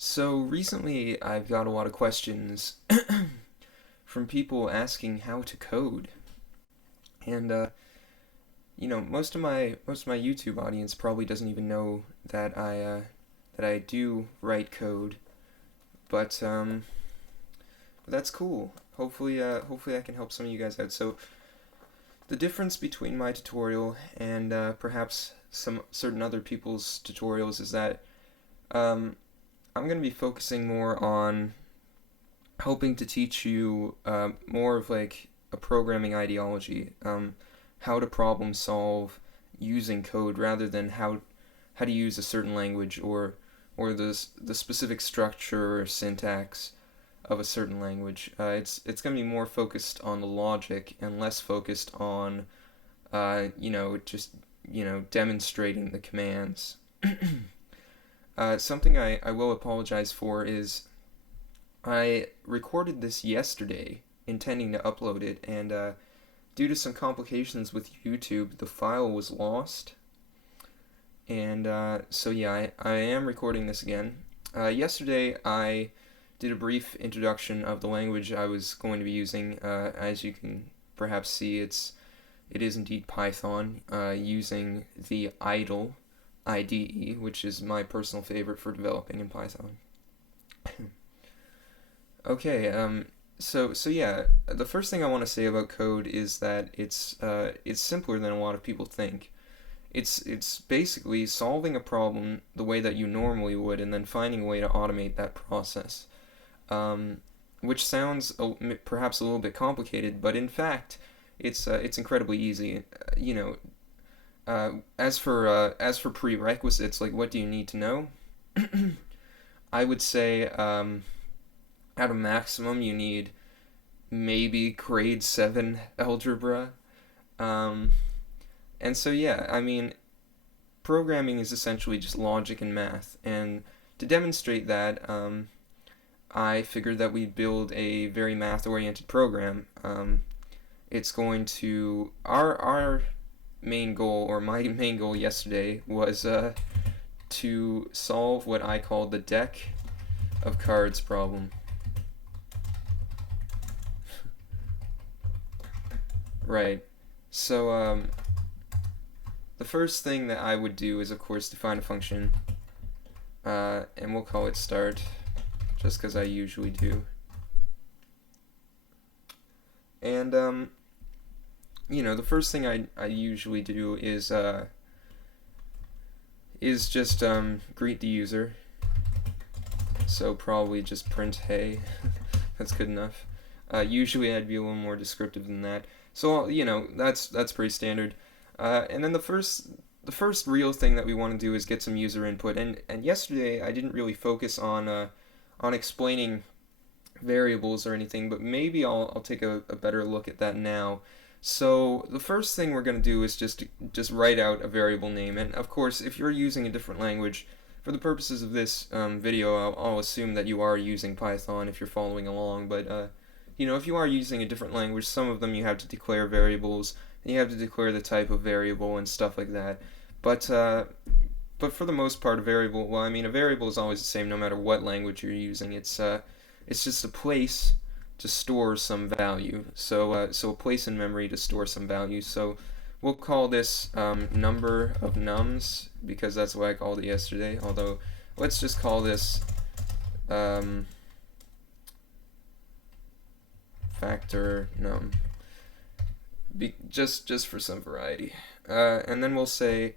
So recently, I've got a lot of questions from people asking how to code, and most of my YouTube audience probably doesn't even know that I do write code, but that's cool. Hopefully I can help some of you guys out. So the difference between my tutorial and perhaps some certain other people's tutorials is that um, I'm going to be focusing more on hoping to teach you more of like a programming ideology, how to problem solve using code rather than how to use a certain language or the specific structure or syntax of a certain language. It's going to be more focused on the logic and less focused on just demonstrating the commands. Something I will apologize for is I recorded this yesterday, intending to upload it, and due to some complications with YouTube, the file was lost. And so yeah, I am recording this again. Yesterday, I did a brief introduction of the language I was going to be using. As you can perhaps see, it is indeed Python, using the idle IDE, which is my personal favorite for developing in Python. Okay, so yeah, the first thing I want to say about code is that it's simpler than a lot of people think. It's basically solving a problem the way that you normally would, and then finding a way to automate that process. Um, which sounds perhaps a little bit complicated, but in fact, it's incredibly easy. As for prerequisites, like what do you need to know? I would say at a maximum you need maybe grade 7 algebra. Um, and so yeah, I mean, programming is essentially just logic and math. And to demonstrate that, I figured that we'd build a very math-oriented program. It's going to our main goal, or my main goal yesterday, was to solve what I called the deck of cards problem. Right. So the first thing that I would do is, of course, define a function, and we'll call it start, just because I usually do. And the first thing I usually do is just greet the user. So probably just print hey. That's good enough. Usually I'd be a little more descriptive than that. So that's pretty standard. And then the first real thing that we want to do is get some user input. And yesterday I didn't really focus on explaining variables or anything, but maybe I'll take a better look at that now. So the first thing we're going to do is just write out a variable name. And of course, if you're using a different language, for the purposes of this video, I'll assume that you are using Python if you're following along. But if you are using a different language, some of them you have to declare variables, and you have to declare the type of variable and stuff like that. But for the most part, a variable is always the same no matter what language you're using. It's just a place to store some value. So a place in memory to store some value. So we'll call this number of nums, because that's what I called it yesterday. Although let's just call this factor num, just for some variety. And then we'll say,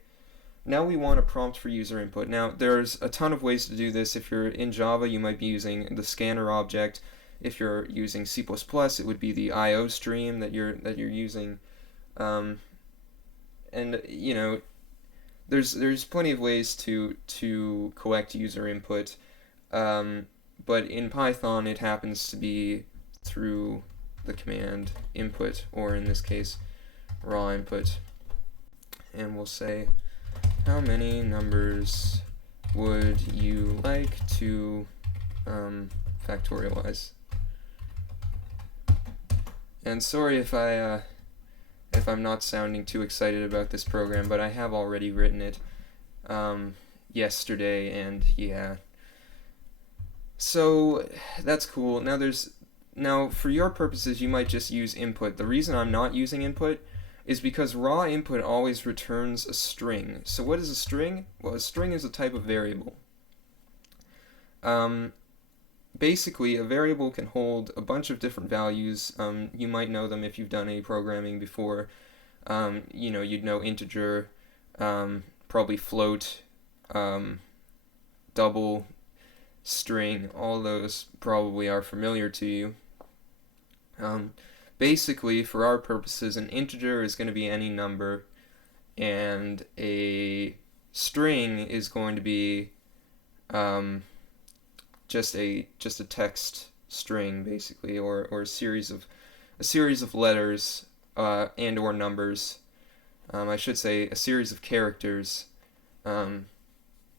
now we want a prompt for user input. Now there's a ton of ways to do this. If you're in Java, you might be using the scanner object. If you're using C++, it would be the IO stream that you're using. And there's plenty of ways to collect user input. But in Python, it happens to be through the command input, or in this case, raw input. And we'll say, how many numbers would you like to factorialize? And sorry if I'm not sounding too excited about this program, but I have already written it yesterday, and yeah, So that's cool. Now for your purposes you might just use input. The reason I'm not using input is because raw input always returns a string. So what is a string? Well, a string is a type of variable. Um, Basically, a variable can hold a bunch of different values. You might know them if you've done any programming before. You'd know integer, probably float, double, string. All those probably are familiar to you. Um, Basically, for our purposes, an integer is going to be any number, and a string is going to be um, just a text string, basically, or a series of letters and or numbers. I should say a series of characters, um,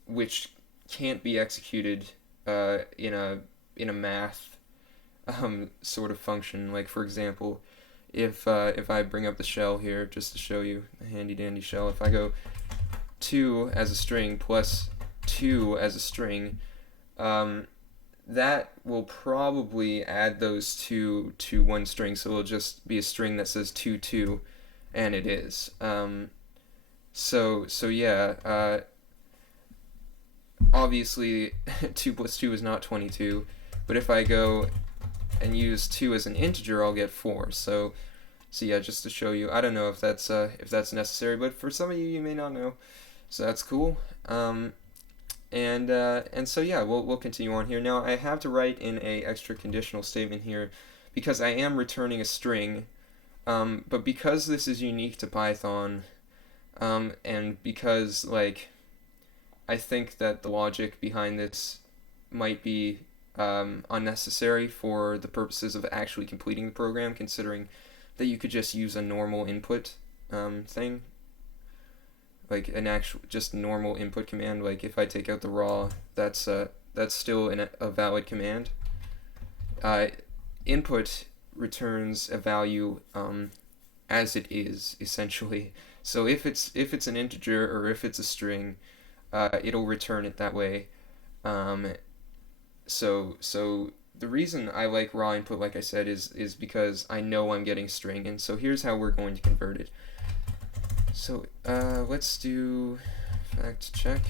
which can't be executed in a math sort of function. Like for example, if I bring up the shell here just to show you a handy dandy shell, if I go 2 as a string plus 2 as a string, that will probably add those two to one string, so it'll just be a string that says 2 2, and it is. So yeah, obviously 2 plus 2 is not 22, but if I go and use 2 as an integer, I'll get 4. So yeah, just to show you, I don't know if that's necessary, but for some of you, you may not know, so that's cool. And so yeah, we'll continue on here. Now I have to write in a extra conditional statement here because I am returning a string, but because this is unique to Python, and because I think that the logic behind this might be unnecessary for the purposes of actually completing the program, considering that you could just use a normal input thing, like an actual just normal input command. Like if I take out the raw, that's still a valid command. Input returns a value as it is, essentially. So if it's an integer or if it's a string, it'll return it that way. So the reason I like raw input, like I said, is because I know I'm getting string, and so here's how we're going to convert it. So let's do fact check.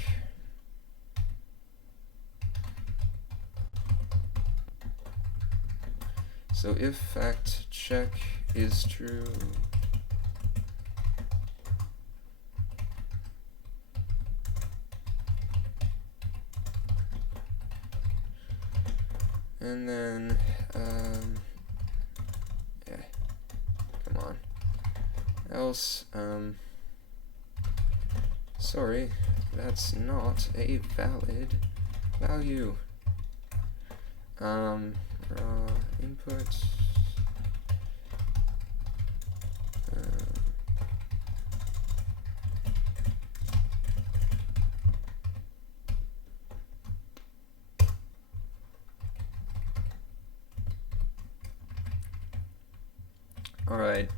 So if fact check is true, and then yeah, come on, else sorry, that's not a valid value. Raw input. Alright,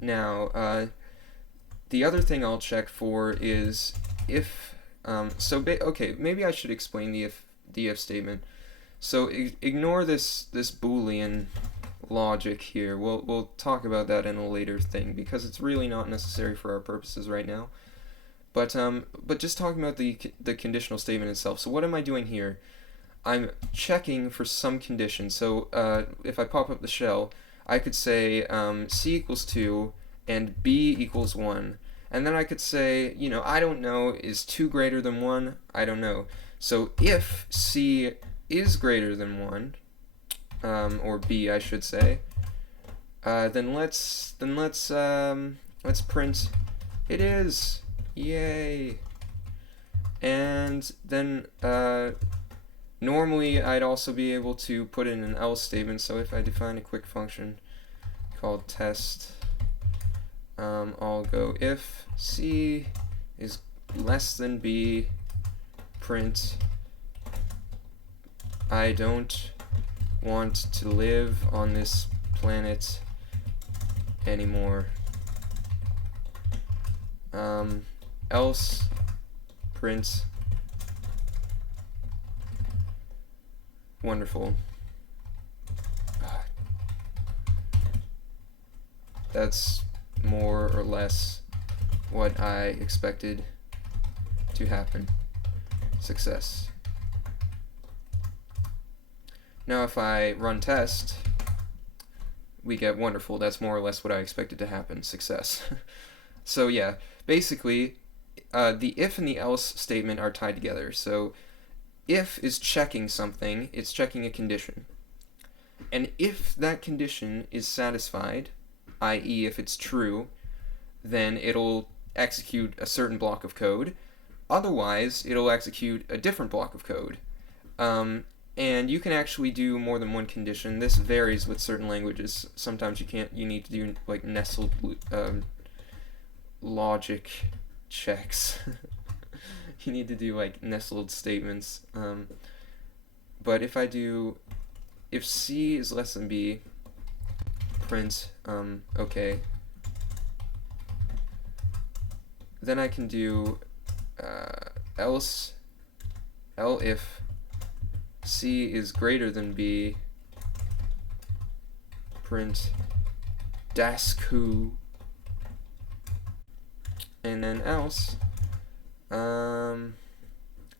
now the other thing I'll check for is if, okay, maybe I should explain the if statement. So ignore this Boolean logic here. We'll talk about that in a later thing because it's really not necessary for our purposes right now. But just talking about the conditional statement itself. So what am I doing here? I'm checking for some condition. So if I pop up the shell, I could say c equals 2 and b equals 1. And then I could say, I don't know, is 2 greater than 1? I don't know. So if c is greater than 1, or b I should say, then let's print it is. Yay. And then normally I'd also be able to put in an else statement. So if I define a quick function called test, I'll go if c is less than b, print I don't want to live on this planet anymore. Else Wonderful. That's more or less what I expected to happen. Success. Now if I run test, we get wonderful. That's more or less what I expected to happen. Success. So yeah, basically, the if and the else statement are tied together. So if is checking something, it's checking a condition. And if that condition is satisfied, i.e. if it's true, then it'll execute a certain block of code. Otherwise, it'll execute a different block of code. And you can actually do more than one condition. This varies with certain languages. Sometimes you need to do like nestled logic checks. You need to do like nestled statements. But if C is less than B, print okay. Then I can do else if C is greater than B, print dasku, and then else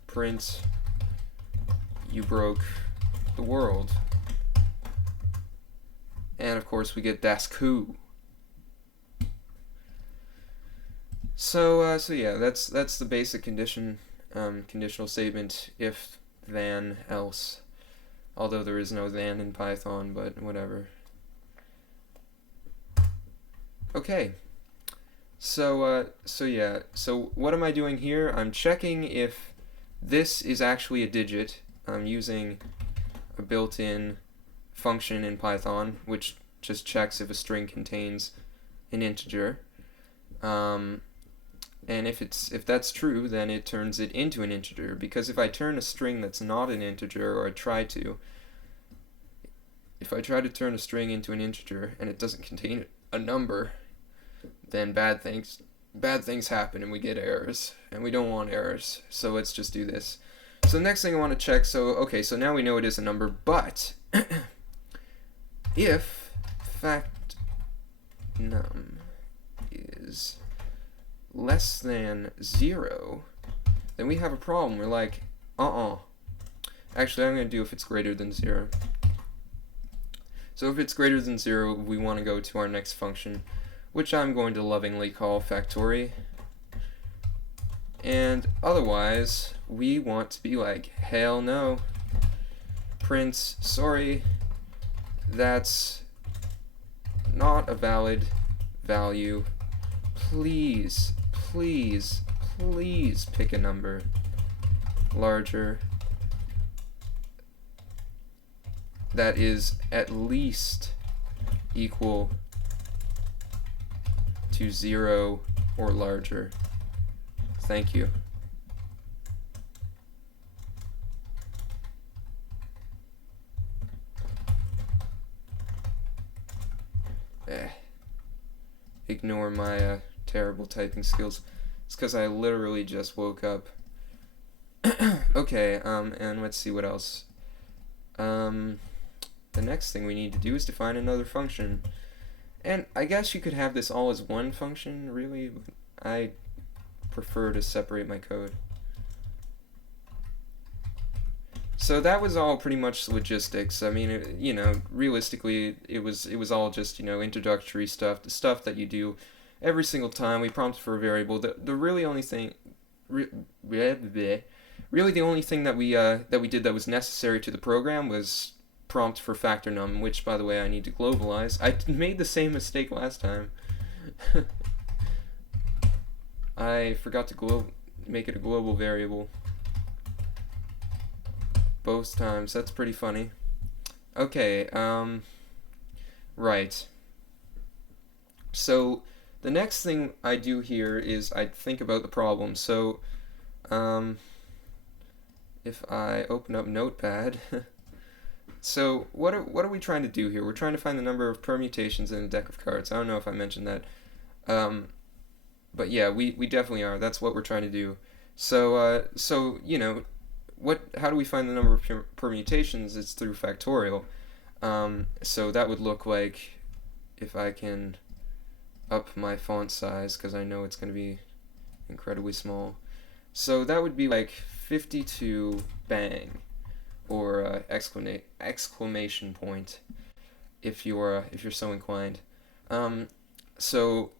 print you broke the world. And of course we get dasku. So yeah, that's the basic conditional statement, if, then, else. Although there is no then in Python, but whatever. Okay. So yeah. So what am I doing here? I'm checking if this is actually a digit. I'm using a built-in function in Python, which just checks if a string contains an integer. And if that's true, then it turns it into an integer. Because if I turn a string that's not an integer, or if I try to turn a string into an integer and it doesn't contain a number, then bad things happen and we get errors, and we don't want errors. So let's just do this. So the next thing I want to check, so now we know it is a number, but if fact num is less than 0, then we have a problem. We're like, actually I'm going to do if it's greater than 0. So if it's greater than 0, we want to go to our next function, which I'm going to lovingly call factory. And otherwise, we want to be like, hell no, print, sorry, that's not a valid value. Please pick a number larger that is at least equal to 0 or larger. Thank you. Ignore my terrible typing skills. It's because I literally just woke up. Okay, and let's see what else. The next thing we need to do is define another function. And I guess you could have this all as one function, really, but I prefer to separate my code. So that was all pretty much logistics. I mean, realistically, it was all just, introductory stuff, the stuff that you do every single time. We prompt for a variable. The really only thing, really the only thing that we did that was necessary to the program was prompt for factor num, which, by the way, I need to globalize. I made the same mistake last time. I forgot to make it a global variable both times. That's pretty funny. Okay, right. So the next thing I do here is I think about the problem. So if I open up Notepad, so what are we trying to do here? We're trying to find the number of permutations in a deck of cards. I don't know if I mentioned that. But yeah, we definitely are. That's what we're trying to do. So how do we find the number of permutations? It's through factorial. So that would look like, if I can up my font size, because I know it's going to be incredibly small. So that would be like 52 bang, or exclamation point, if you're so inclined. So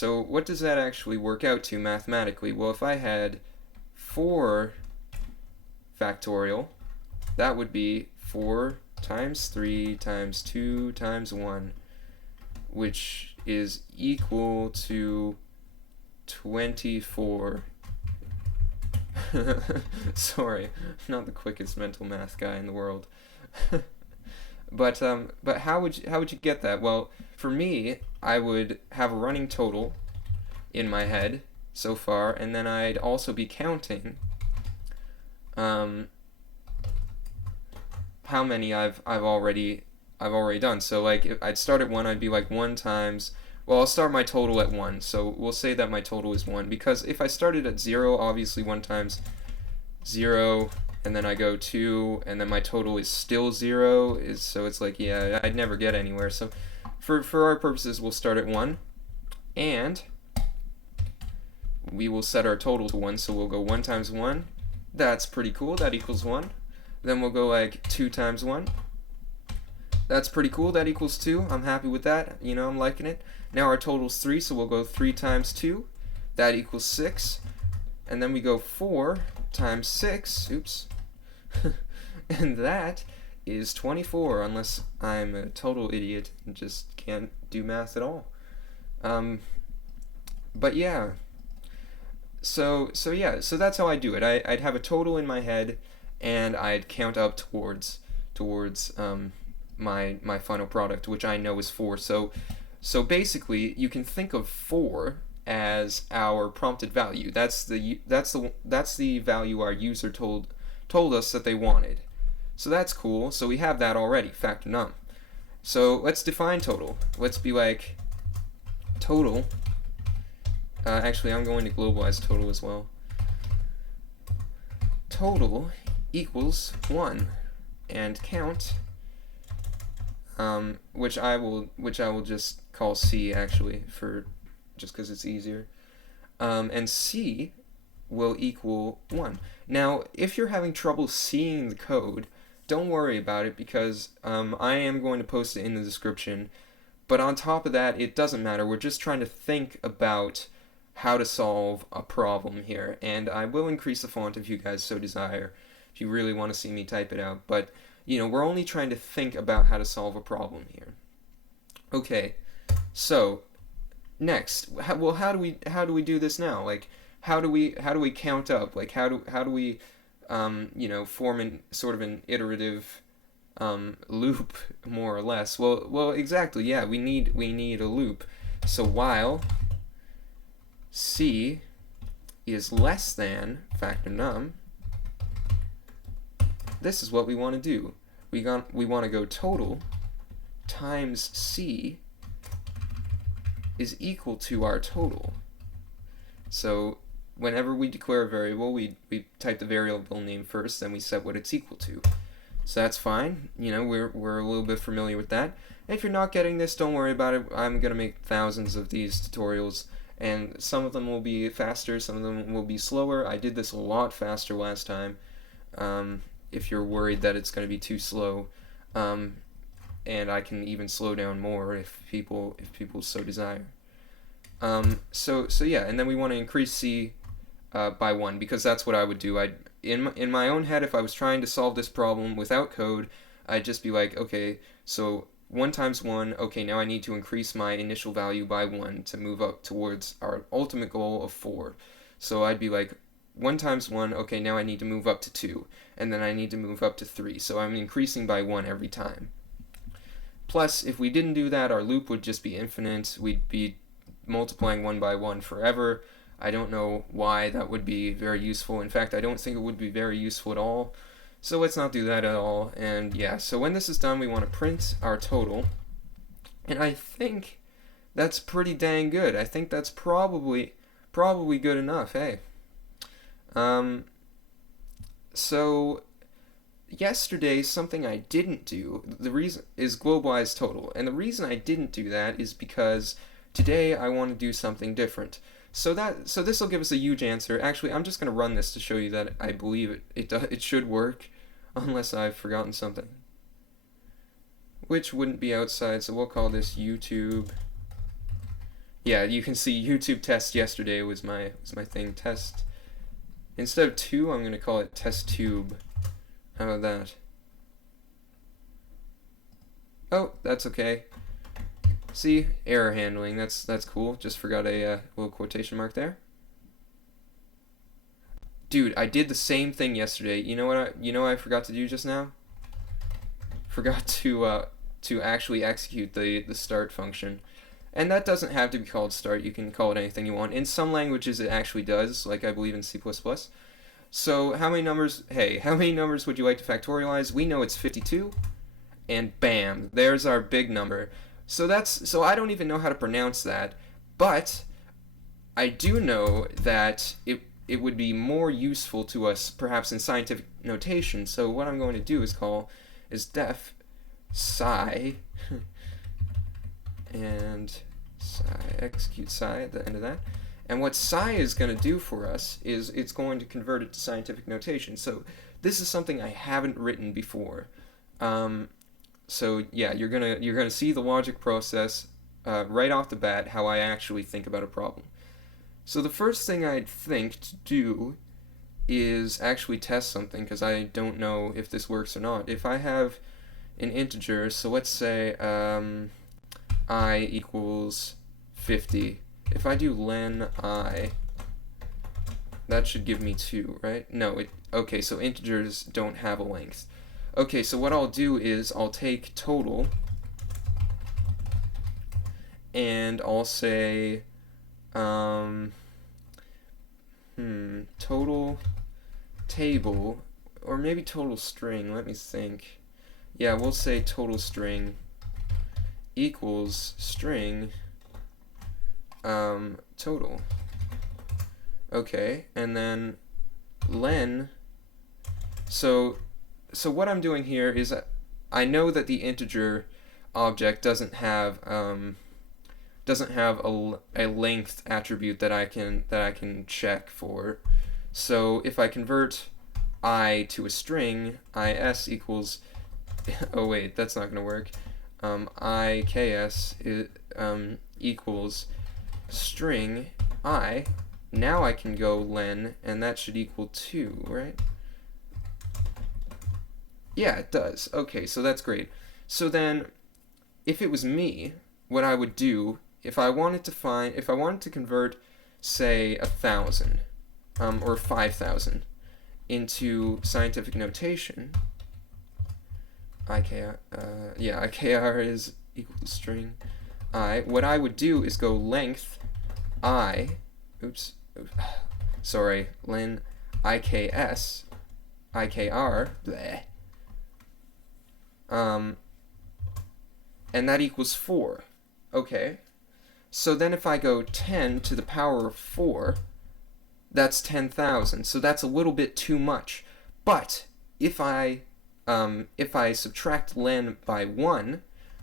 what does that actually work out to mathematically? Well, if I had 4 factorial, that would be 4 times 3 times 2 times 1, which is equal to 24. Sorry, I'm not the quickest mental math guy in the world. But how would you get that? Well, for me, I would have a running total in my head so far, and then I'd also be counting how many I've already done. So like, if I'd start at 1, I'd be like 1 times. Well, I'll start my total at 1. So we'll say that my total is 1, because if I started at 0, obviously 1 times 0, and then I go 2, and then my total is still 0, so it's like, yeah, I'd never get anywhere. So for our purposes, we'll start at 1, and we will set our total to 1. So we'll go 1 times 1. That's pretty cool. That equals 1. Then we'll go like 2 times 1. That's pretty cool. That equals 2. I'm happy with that. I'm liking it. Now our total's 3, so we'll go 3 times 2. That equals 6. And then we go 4 times 6. Oops. And that is 24, unless I'm a total idiot and just can't do math at all. But yeah. So that's how I do it. I'd have a total in my head, and I'd count up towards my final product, which I know is 4. So basically, you can think of 4 as our prompted value. That's the value our user told us that they wanted. So that's cool. So we have that already, factor num. So let's define total. Let's be like, total. Actually, I'm going to globalize total as well. Total equals 1, and count, which I will just call C, actually, just because it's easier. And C will equal 1. Now, if you're having trouble seeing the code, don't worry about it, because I am going to post it in the description. But on top of that, it doesn't matter. We're just trying to think about how to solve a problem here, and I will increase the font if you guys so desire, if you really want to see me type it out. But we're only trying to think about how to solve a problem here. Okay, so next, how do we do this now? Like, how do we count up? Like, how do we form sort of an iterative loop, more or less? Well, exactly. Yeah, we need a loop. So while C is less than factor num, this is what we want to do. We want to go total times C is equal to our total. So whenever we declare a variable, we type the variable name first, then we set what it's equal to. So that's fine. We're a little bit familiar with that. And if you're not getting this, don't worry about it. I'm gonna make thousands of these tutorials, and some of them will be faster, some of them will be slower. I did this a lot faster last time. If you're worried that it's going to be too slow, and I can even slow down more if people so desire. So yeah, and then we want to increase C by 1, because that's what I would do. In my own head, if I was trying to solve this problem without code, I'd just be like, okay, so 1 times 1, okay, now I need to increase my initial value by 1 to move up towards our ultimate goal of 4. So I'd be like, 1 times 1, okay, now I need to move up to 2, and then I need to move up to 3. So I'm increasing by 1 every time. Plus, if we didn't do that, our loop would just be infinite. We'd be multiplying 1 by 1 forever. I don't know why that would be very useful. In fact, I don't think it would be very useful at all. So let's not do that at all. And yeah, so when this is done, we want to print our total. And I think that's pretty dang good. I think that's probably good enough. Hey. So yesterday, something I didn't do, the reason is globalized total. And the reason I didn't do that is because today I want to do something different. So this will give us a huge answer. Actually, I'm just going to run this to show you that I believe it should work, unless I've forgotten something. Which wouldn't be outside, so we'll call this YouTube. Yeah, you can see YouTube test yesterday was my thing. Test. Instead of 2, I'm going to call it test tube. How about that? Oh, that's okay. See, error handling. That's cool. Just forgot a little quotation mark there. Dude, I did the same thing yesterday. You know what I forgot to do just now? Forgot to actually execute the start function. And that doesn't have to be called start. You can call it anything you want. In some languages it actually does, like I believe in C++. So how many numbers would you like to factorialize? We know it's 52. And bam, there's our big number. So I don't even know how to pronounce that, but I do know that it would be more useful to us perhaps in scientific notation. So what I'm going to do is def psi and execute psi at the end of that. And what psi is going to do for us is it's going to convert it to scientific notation. So this is something I haven't written before. So yeah, you're gonna see the logic process right off the bat, how I actually think about a problem. So the first thing I'd think to do is actually test something, because I don't know if this works or not. If I have an integer, so let's say I equals 50. If I do len I, that should give me 2, right? No, okay, so integers don't have a length. Okay, so what I'll do is I'll take total and I'll say total table, or maybe total string, let me think. Yeah, we'll say total string equals string total. Okay, and then len, so what I'm doing here is I know that the integer object doesn't have a length attribute that I can check for. So if I convert I to a string, is equals oh wait, that's not gonna work. IKS equals string I. Now I can go len, and that should equal 2, right? Yeah, it does. Okay, so that's great. So then, if it was me, what I would do, if I wanted to convert, say, 1,000, or 5,000, into scientific notation, IKR is equal to string I. What I would do is go length I, len IKS, IKR, bleh. And that equals 4. Okay. So then if I go 10 to the power of 4, that's 10,000. So that's a little bit too much. But if I subtract len by 1,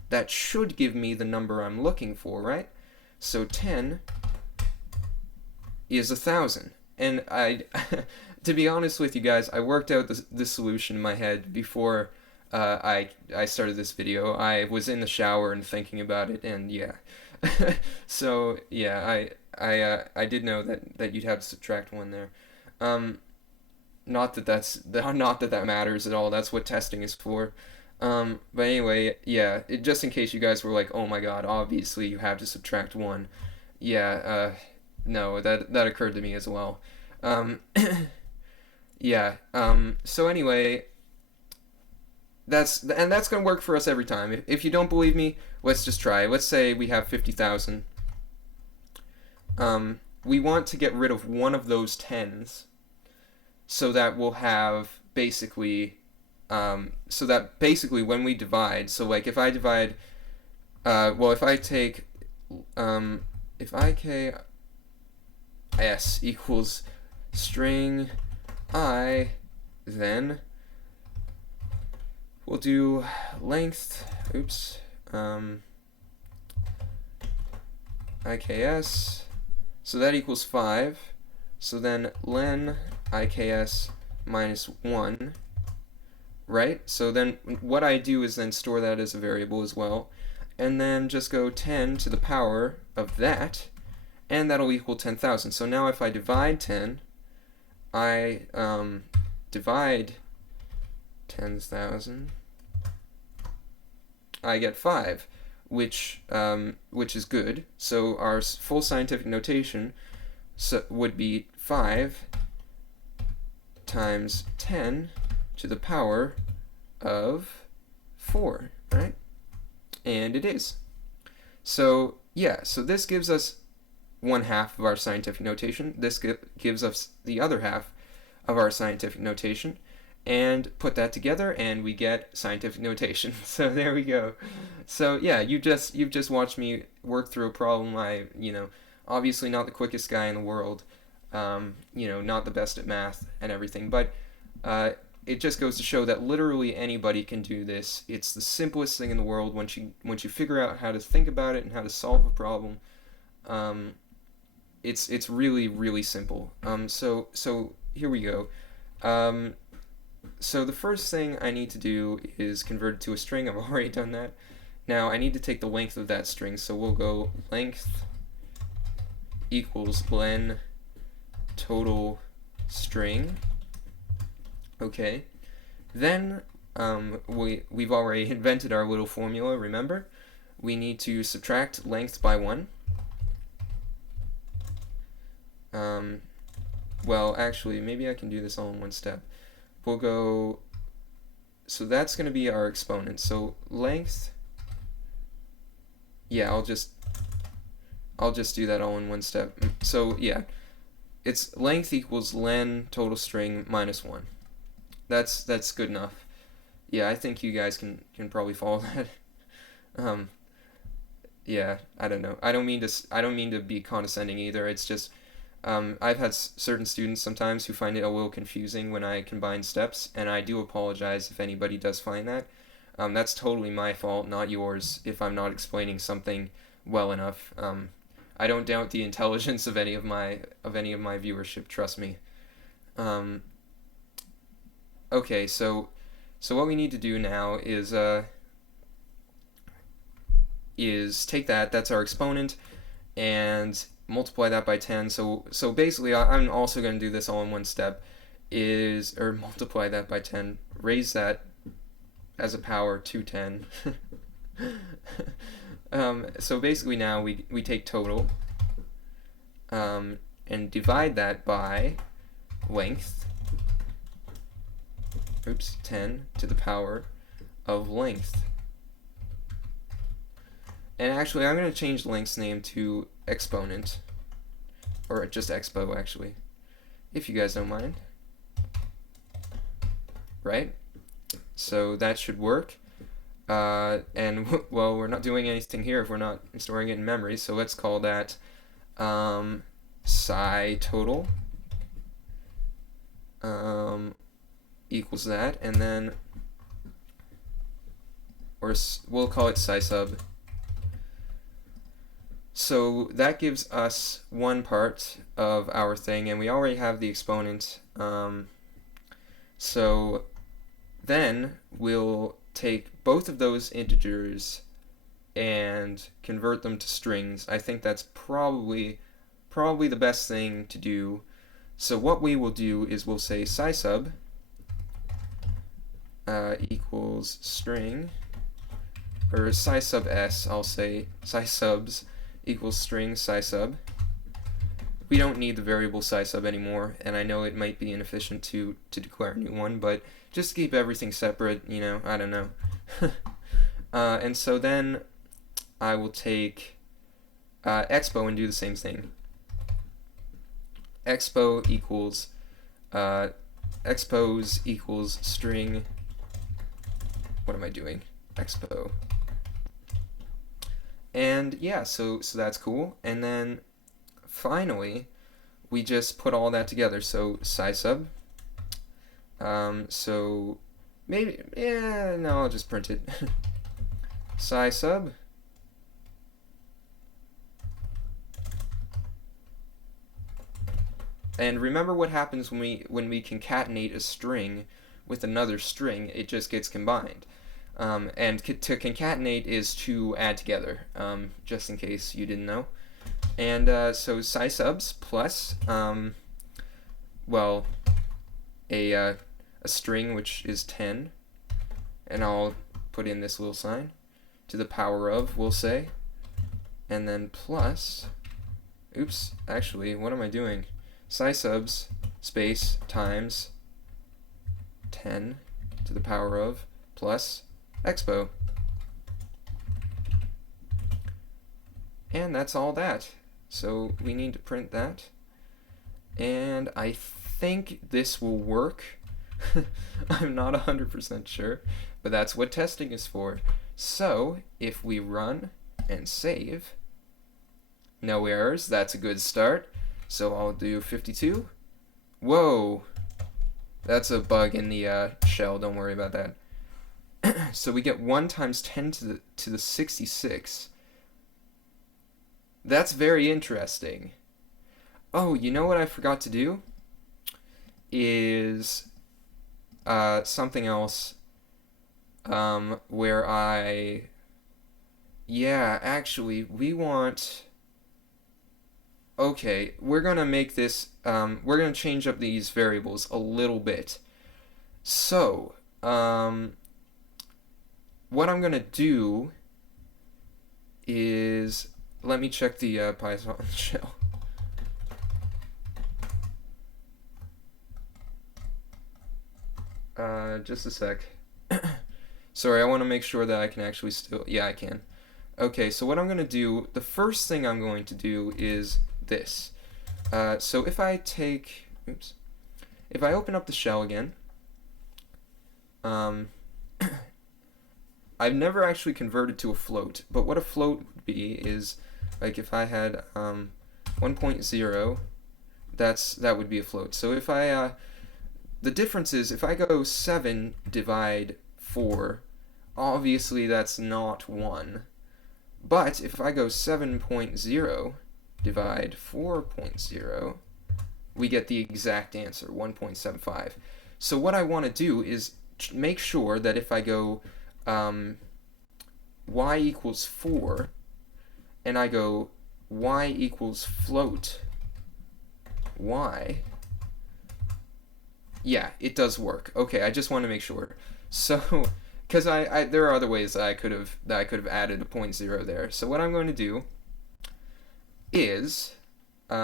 that should give me the number I'm looking for, right? So 10 is 1,000. And to be honest with you guys, I worked out the solution in my head before I started this video. I was in the shower and thinking about it, and yeah. So yeah, I did know that you'd have to subtract 1 there. Not that that matters at all. That's what testing is for. But anyway, yeah. Just in case you guys were like, oh my god, obviously you have to subtract 1. Yeah. No, that occurred to me as well. Yeah. So anyway. That's gonna work for us every time. If you don't believe me, let's just try. Let's say we have 50,000. We want to get rid of one of those 10s, so that we'll have basically, when we divide, so like if I divide, if I take, if IKS equals string I, then we'll do length, IKS, so that equals 5. So then len IKS minus 1, right? So then what I do is then store that as a variable as well, and then just go 10 to the power of that, and that'll equal 10,000. So now if I divide 10, I divide 10,000, I get 5, which is good. So our full scientific notation would be 5 times 10 to the power of 4, right? And it is. So yeah, so this gives us 1/2 of our scientific notation. This gives us the other half of our scientific notation, and put that together and we get scientific notation. So there we go. So yeah, you've just watched me work through a problem. Obviously not the quickest guy in the world, not the best at math and everything, but it just goes to show that literally anybody can do this. It's the simplest thing in the world once you figure out how to think about it and how to solve a problem. It's really, really simple. So here we go. So the first thing I need to do is convert it to a string. I've already done that. Now I need to take the length of that string, so we'll go length equals len total string. Okay. Then we've already invented our little formula, remember? We need to subtract length by 1. Well, actually, maybe I can do this all in one step. We'll go, so that's going to be our exponent. So length, yeah, I'll just do that all in one step. So yeah, it's length equals len total string minus 1. That's good enough. Yeah, I think you guys can probably follow that. Yeah, I don't know. I don't mean to be condescending either. It's just I've had certain students sometimes who find it a little confusing when I combine steps, and I do apologize if anybody does find that. That's totally my fault, not yours, if I'm not explaining something well enough. I don't doubt the intelligence of any of my viewership. Trust me. Okay, so what we need to do now is take that. That's our exponent, and multiply that by 10. So basically, I'm also going to do this all in one step. Or multiply that by 10. Raise that as a power to 10. So basically now we take total and divide that by length. 10 to the power of length. And actually, I'm going to change length's name to exponent, or just expo actually, if you guys don't mind. Right? So that should work. And well, we're not doing anything here if we're not storing it in memory, so let's call that psi total equals that, and then we'll call it psi sub. So that gives us one part of our thing, and we already have the exponent. So then we'll take both of those integers and convert them to strings. I think that's probably the best thing to do. So what we will do is we'll say psi sub equals string, or psi sub s, I'll say psi subs equals string psi sub. We don't need the variable psi sub anymore, and I know it might be inefficient to declare a new one, but just keep everything separate, I don't know. And so then I will take expo and do the same thing. Expo equals expos equals string, what am I doing? Expo. And yeah, so that's cool. And then finally, we just put all that together. So psi sub So maybe, yeah, no, I'll just print it. Psi sub. And remember what happens when we concatenate a string with another string, it just gets combined. And to concatenate is to add together, just in case you didn't know. And so psi subs plus, well, a string which is 10, and I'll put in this little sign, to the power of, we'll say, and then plus, oops, actually, what am I doing? Psi subs space times 10 to the power of plus expo. And that's all that. So we need to print that. And I think this will work. I'm not 100% sure, but that's what testing is for. So if we run and save, no errors, that's a good start. So I'll do 52. Whoa, that's a bug in the shell, don't worry about that. So we get 1 times 10 to the 66. That's very interesting. Oh, you know what I forgot to do? Is something else where actually, we want... Okay, we're going to make this, we're going to change up these variables a little bit. So, what I'm going to do is, let me check the Python shell. Just a sec. Sorry, I want to make sure that I can actually still, yeah, I can. Okay, so what I'm going to do, the first thing I'm going to do is this. So if I take, oops, if I open up the shell again, I've never actually converted to a float, but what a float would be is, like if I had 1.0, that would be a float. So if I, the difference is if I go 7 divide 4, obviously that's not 1. But if I go 7.0 divide 4.0, we get the exact answer, 1.75. So what I want to do is make sure that if I go y equals 4, and I go y equals float y, yeah, it does work. Okay, I just want to make sure. So, because there are other ways that I could have added a 0.0 there. So what I'm going to do is, it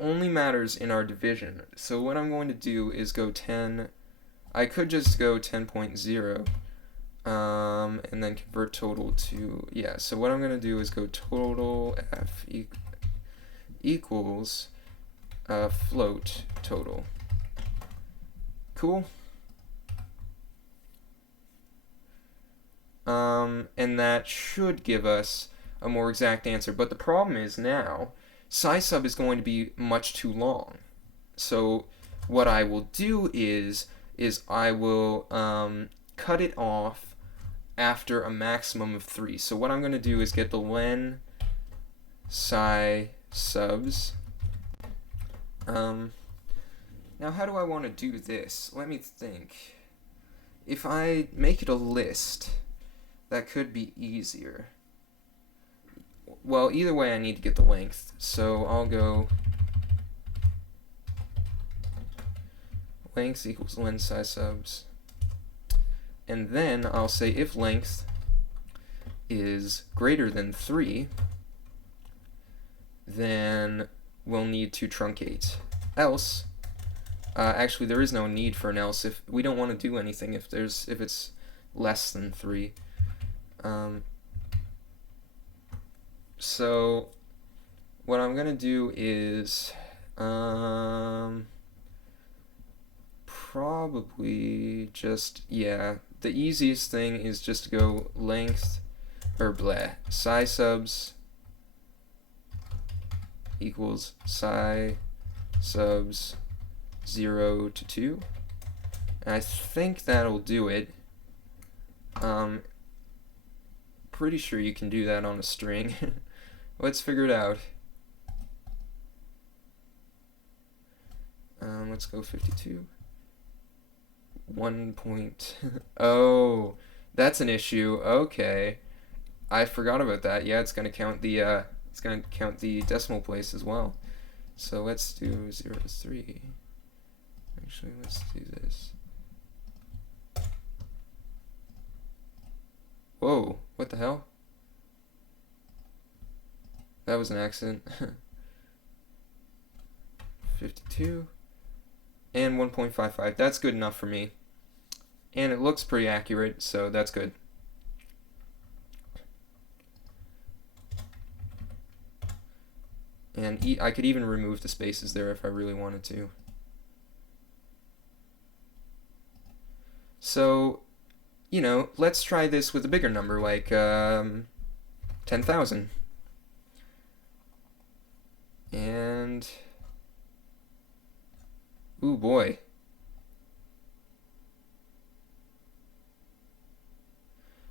only matters in our division. So what I'm going to do is go 10. I could just go 10.0, and then convert total to, yeah. So what I'm going to do is go total f equals float total. Cool. And that should give us a more exact answer. But the problem is now, psi sub is going to be much too long. So what I will do is I will cut it off after a maximum of 3. So what I'm going to do is get the len psi subs. Now how do I want to do this? Let me think. If I make it a list, that could be easier. Well, either way I need to get the length. So I'll go length equals len psi subs. And then I'll say if length is greater than 3, then we'll need to truncate. Else, actually there is no need for an else. If we don't want to do anything if it's less than 3. So what I'm gonna do is probably just, yeah, the easiest thing is just to go length psi subs equals psi subs 0 to 2. And I think that'll do it. Pretty sure you can do that on a string. Let's figure it out. Let's go 52. 1 point. Oh, that's an issue. Okay, I forgot about that. Yeah, it's gonna count the decimal place as well. So let's do 0 to 3. Actually, let's do this. Whoa, what the hell? That was an accident. 52 and 1.55. That's good enough for me. And it looks pretty accurate, so that's good. And I could even remove the spaces there if I really wanted to. So, you know, let's try this with a bigger number, like 10,000. And, ooh boy.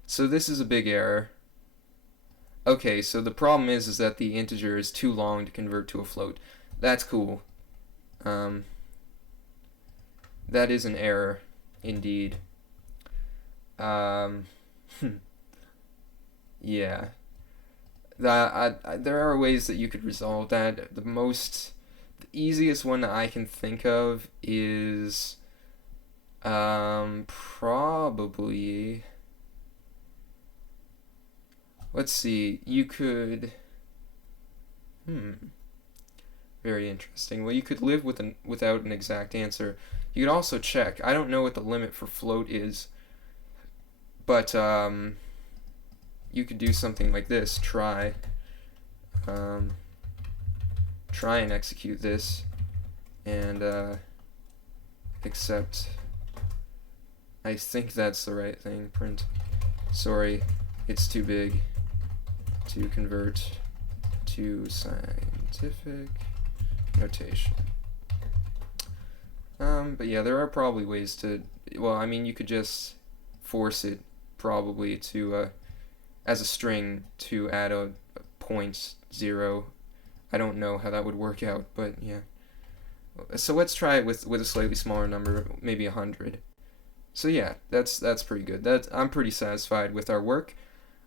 So this is a big error. Okay, so the problem is that the integer is too long to convert to a float. That's cool. That is an error, indeed. Yeah. There are ways that you could resolve that. The easiest one that I can think of is probably, let's see, you could, very interesting. Well, you could live without an exact answer. You could also check. I don't know what the limit for float is, but you could do something like this. Try and execute this, and accept. I think that's the right thing. Print. Sorry, it's too big to convert to scientific notation. But yeah, there are probably ways to, well, I mean, you could just force it probably to, as a string, to add a 0.0. I don't know how that would work out, but yeah. So let's try it with a slightly smaller number, maybe 100. So yeah, that's pretty good. I'm pretty satisfied with our work.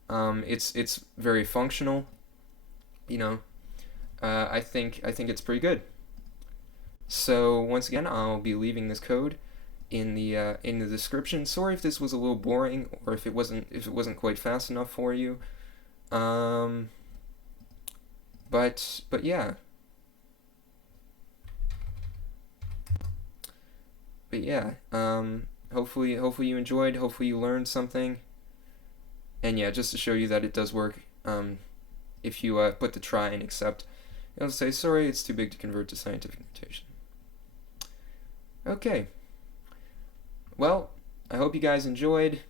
It's very functional. You know, I think it's pretty good. So once again, I'll be leaving this code in the description. Sorry if this was a little boring, or if it wasn't quite fast enough for you. But yeah. But yeah. Hopefully you enjoyed. Hopefully you learned something. And yeah, just to show you that it does work. If you put the try and accept, it'll say sorry, it's too big to convert to scientific notation. Okay. Well, I hope you guys enjoyed.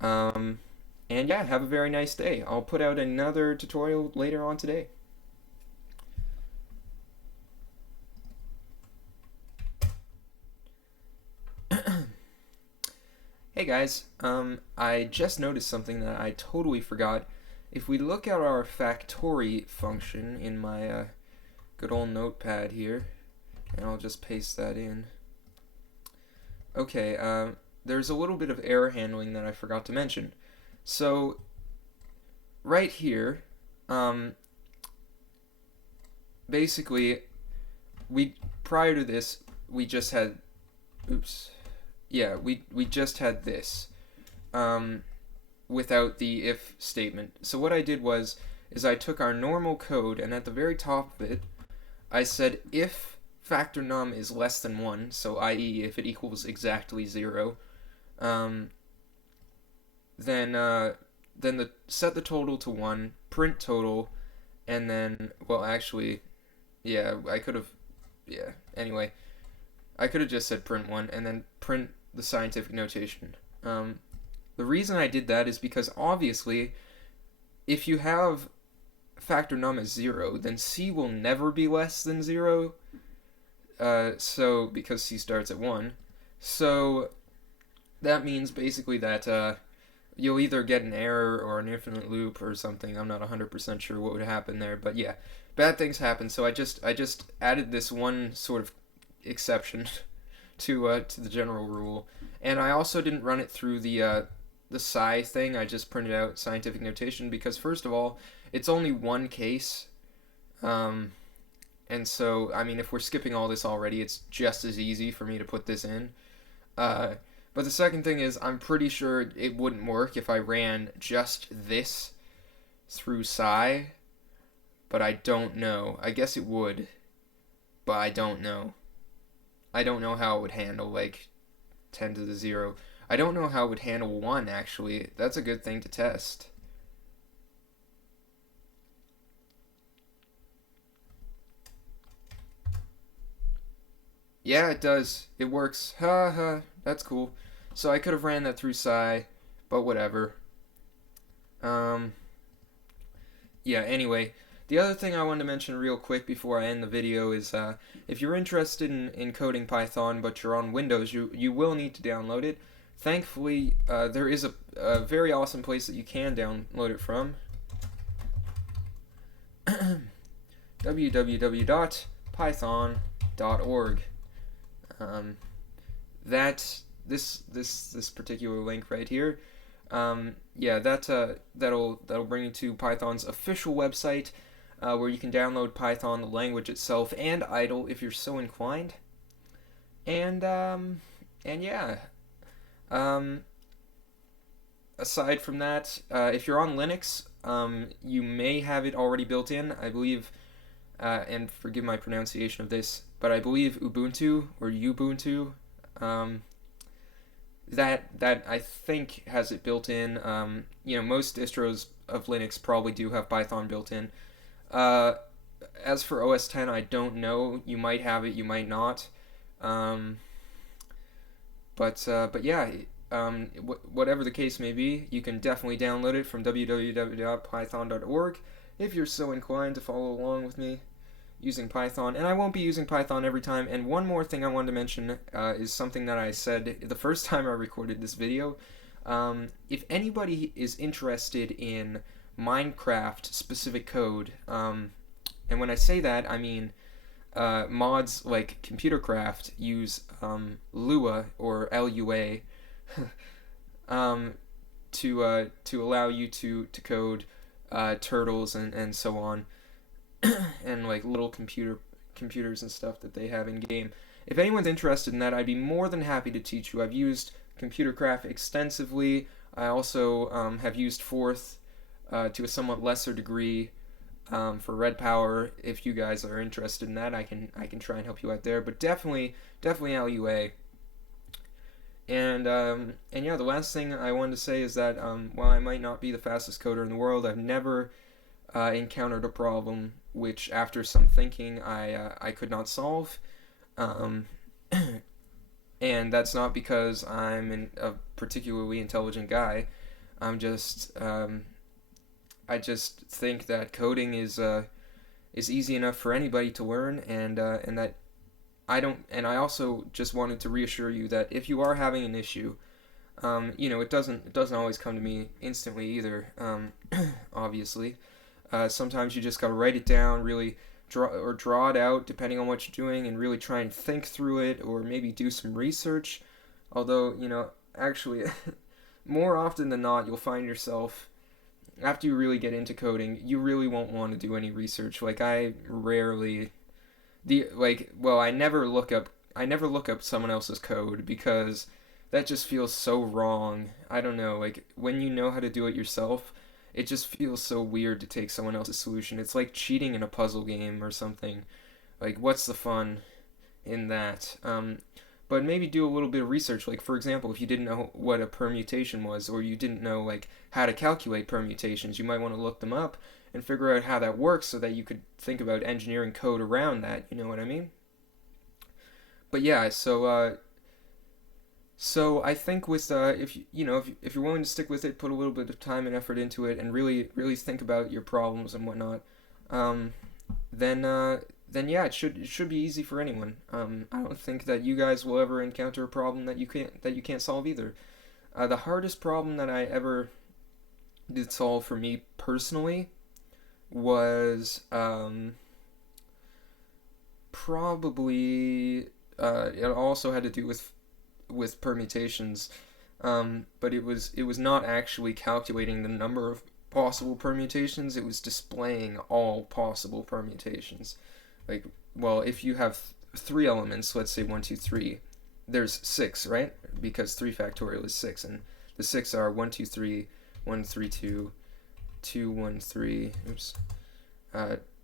And yeah, have a very nice day. I'll put out another tutorial later on today. Hey guys, I just noticed something that I totally forgot. If we look at our factory function in my good old notepad here, and I'll just paste that in. Okay, there's a little bit of error handling that I forgot to mention. So, right here, basically, prior to this, we just had, we just had this, without the if statement. So what I did is I took our normal code, and at the very top of it, I said if factor num is less than 1, so i.e. if it equals exactly 0, then set the total to 1, print total, and then, well, actually, yeah, anyway, I could have just said print 1, and then print the scientific notation. The reason I did that is because, obviously, if you have factor num as 0, then C will never be less than 0. So because C starts at 1, so that means basically that you'll either get an error or an infinite loop or something. I'm not 100% sure what would happen there, but yeah, bad things happen. So I just added this one sort of exception to the general rule, and I also didn't run it through the psi thing. I just printed out scientific notation because first of all, it's only one case, um, and so I mean if we're skipping all this already, it's just as easy for me to put this in. Uh, but the second thing is, I'm pretty sure it wouldn't work if I ran just this through psi, but I don't know. I guess it would, but I don't know. I don't know how it would handle like 10 to the 0. I don't know how it would handle 1 actually. That's a good thing to test. Yeah, it does. It works. Ha ha. That's cool. So I could have ran that through psi, but whatever. Um, yeah, anyway, the other thing I wanted to mention real quick before I end the video is if you're interested in coding Python but you're on Windows, you will need to download it. Thankfully, there is a very awesome place that you can download it from. www.python.org. Um, that this particular link right here, yeah, that'll bring you to Python's official website, where you can download Python, the language itself, and idle if you're so inclined. And yeah, um, aside from that, if you're on Linux, you may have it already built in. I believe, and forgive my pronunciation of this, but I believe Ubuntu or Ubuntu, um, that I think has it built in. Most distros of Linux probably do have Python built in. Uh, as for OS 10, I don't know. You might have it, you might not. Um, but yeah, whatever the case may be, you can definitely download it from www.python.org if you're so inclined to follow along with me using Python. And I won't be using Python every time. And one more thing I wanted to mention is something that I said the first time I recorded this video. If anybody is interested in Minecraft specific code, and when I say that, I mean mods like Computercraft use Lua or Lua to allow you to code turtles and so on, and like little computers and stuff that they have in game. If anyone's interested in that, I'd be more than happy to teach you. I've used Computercraft extensively. I also have used Forth to a somewhat lesser degree for Red Power. If you guys are interested in that, I can try and help you out there. But definitely LUA. And yeah, the last thing I wanted to say is that while I might not be the fastest coder in the world, I've never encountered a problem which, after some thinking, I could not solve. Um, and that's not because I'm a particularly intelligent guy. I just think that coding is easy enough for anybody to learn, and that I don't. And I also just wanted to reassure you that if you are having an issue, it doesn't always come to me instantly either. Obviously, sometimes you just gotta write it down, really draw it out, depending on what you're doing, and really try and think through it, or maybe do some research. Although, actually, more often than not, you'll find yourself, after you really get into coding, you really won't want to do any research. Like, I rarely I never look up someone else's code because that just feels so wrong. I don't know, like when you know how to do it yourself, it just feels so weird to take someone else's solution. It's like cheating in a puzzle game or something. Like, what's the fun in that? But maybe do a little bit of research. Like, for example, if you didn't know what a permutation was, or you didn't know like how to calculate permutations, you might want to look them up and figure out how that works so that you could think about engineering code around that. You know what I mean? But yeah, so I think with if you're willing to stick with it, put a little bit of time and effort into it, and really think about your problems and whatnot, um, then then yeah, it should be easy for anyone. I don't think that you guys will ever encounter a problem that you can't solve either. The hardest problem that I ever did solve for me personally was probably it also had to do with permutations, but it was not actually calculating the number of possible permutations. It was displaying all possible permutations. Like, well, if you have three elements, let's say 1, 2, 3, there's six, right? Because 3 factorial is 6, and the six are 1, 2, 3, 1, 3, 2, 2, 1, 3, oops,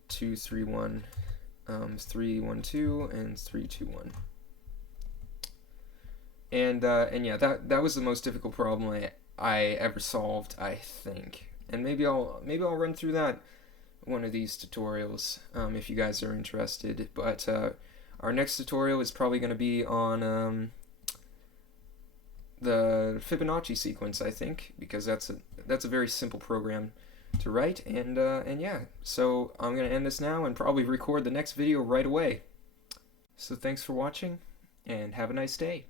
2, 3, 1, 3, 1, 2, and 3, 2, 1. And yeah, that was the most difficult problem I ever solved, I think. And maybe I'll run through that one of these tutorials, if you guys are interested. But our next tutorial is probably going to be on the Fibonacci sequence, I think, because that's a very simple program to write. And yeah, so I'm going to end this now and probably record the next video right away. So thanks for watching, and have a nice day.